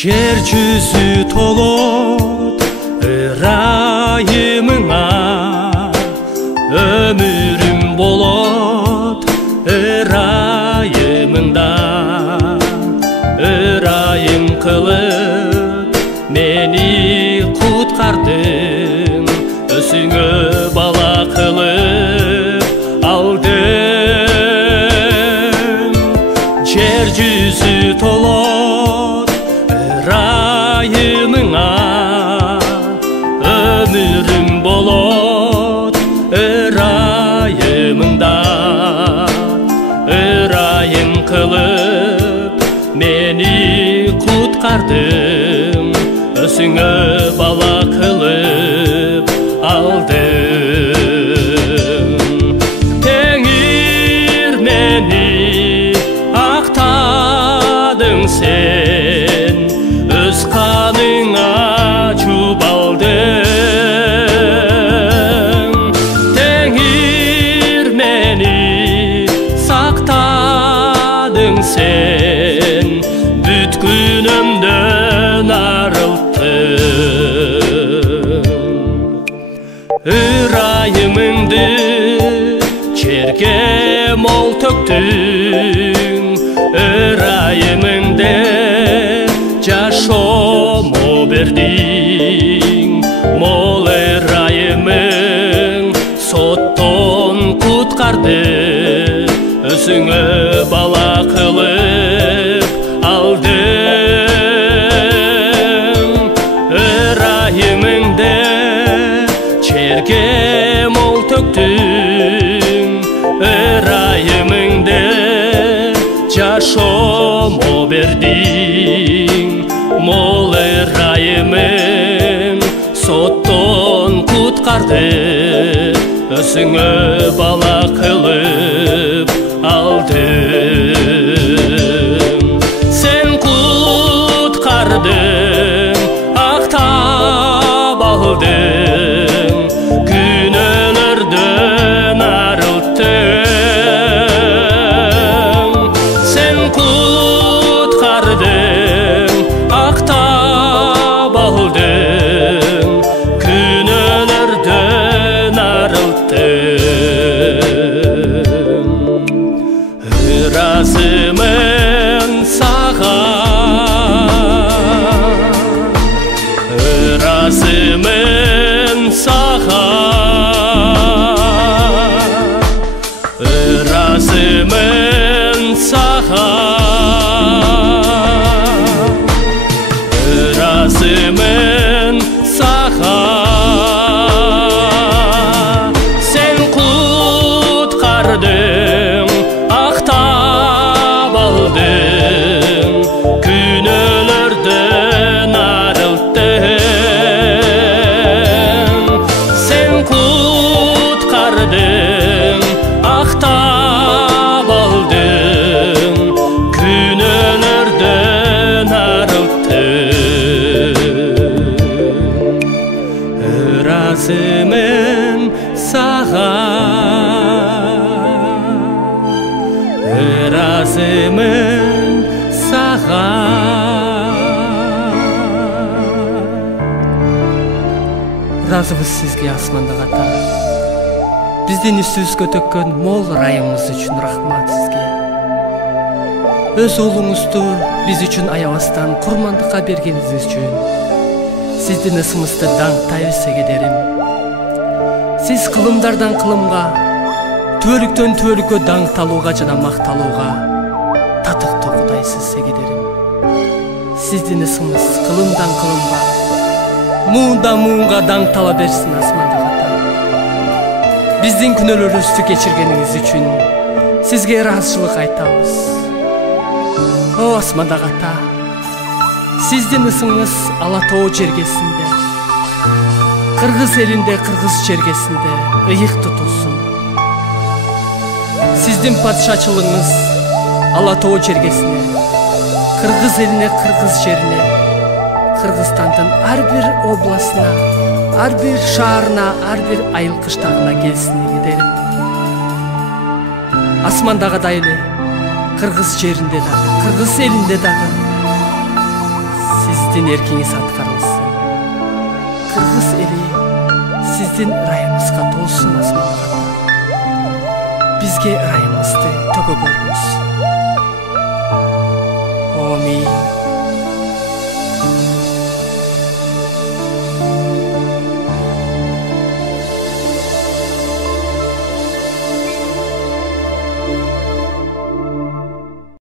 Жер жүзі толот ырайымыңа, өмірім болот ырайымыңда. Ырайым қылып мені құтқардың, өзіңе бала қылып алдың. Жер жүзі толот ырайымыңа, өмірім болот ырайымыңда. Ырайым қылып мені құтқардың, өзіңе бала қылып алдың. Теңір мені ақтадың сен, өз қаныңа жуып алдың. Теңір мені сақтадың сен, бүткүнөмдөн арылттың. Ырайымыңды жерге мол төктүң, ырайымыңды жашомо бердиң. Мол ырайымың соттон куткарды, өзүңө бала кылып алдың. Ырайымыңды жерге мол төктүң, ырайымыңды жашомо бердиң. Мол ырайымың соттон куткарды, өзүңө бала кылып алдың. Сен куткардың, актап алдың, күнөөлөрдөн арылттың. Сен куткардың, актап алдың, күнөөлөрдөн арылттың. Ыраазымын сага, ыраазымын сага, ыраазымын сага, ыраазымын сага. Сен куткардың, актап алдың, күнөөлөрдөн арылттың. Сен куткардың, актап алдың, күнөөлөрдөн арылттың. Ыраазымын сага, ыраазымын сага. Ыраазыбыз сизге асмандагы ата. Биздин үстүбүзгө төккөн мол ырайымыңыз үчүн рахмат сизге. Өз уулуңузду биз үчүн аябастан курмандыкка бергениңиз үчүн сиздин ысымыңызды даңктайбыз эгедерим. Сиз кылымдардан кылымга, түбөлүктөн түбөлүккө даңкталууга жана макталууга татыктуу Кудайсыз эгедерим. Сиздин ысымыңыз кылымдан кылымга, муундан муунга даңктала берсин асмандагы ата. Биздин күнөөлөрүбүздү кечиргениңиз үчүн сизге ыраазычылык айтабыз. О асмандагы ата, сиздин ысымыңыз Ала тоо жергесинде, Кыргыз элинде, Кыргыз жергесинде ыйык тутулсун. Сиздин падышачылыгыңыз Ала тоо жергесине, Кыргыз элине, Кыргыз жерине, Кыргызстандын ар бир областына, ар бир шаарына, ар бир айыл кыштагына келсин эгедерим. Асмандагыдай эле Кыргыз жеринде дагы, Кыргыз элинде дагы сиз сиздин эркиңиз аткарылсын. Кыргыз эли сиздин ырайыңызга толсун асмангада. Бизге ырайымызды төгө көрүңүз. Амин.